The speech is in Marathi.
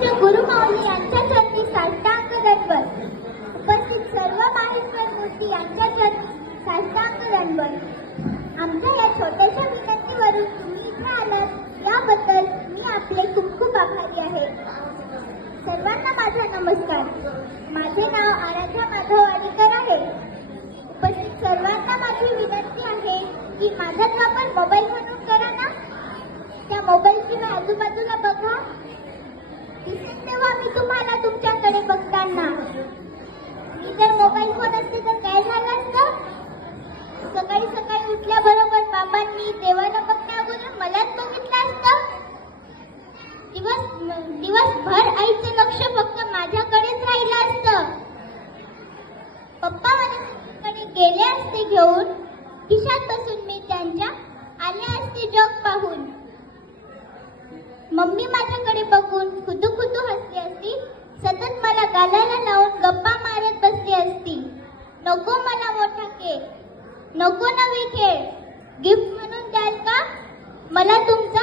पूज्य गुरुमाऊली यांच्या चरणी साष्टांग दंडवत. उपस्थित सर्व माहेश्वर मूर्ती यांच्या चरणी साष्टांग दंडवत. आमच्या या छोट्याशा विनंतीवरून तुम्ही इथे आलात याबद्दल मी आपले खूप खूप आभारी आहे. सर्वांना माझा नमस्कार. माझे नाव आराध्या माधव वाडीकर आहे. उपस्थित सर्वांना माझी विनंती आहे की माझाच वापर मोबाईल म्हणून करा ना. त्या मोबाईलची आजूबाजूला बघा. दिसेल तेव्हा मी तुम्हाला तुमच्याकडे बघताना. मी जर मोबाईल फोन असते तर काय झालं असतं? सकाळी सकाळी उठल्याबरोबर बाबांनी देवाला बघण्या अगोदर मलाच बघितलं असतं. दिवसभर आईचं लक्ष फक्त माझ्याकडेच राहिलं असतं. पप्पा वनस्पतीकडे गेले असते घेऊन. खिशात बसून मी त्यांच्या आले असते जग पाहून. मम्मी माझ्याकडे बघून खुदू खुदू हसली असती. सतत मला गालाला लावून गप्पा मारत बसली असती. नको मला मोठा केक, नको नवी खेळ, गिफ्ट म्हणून द्याल का मला तुमचा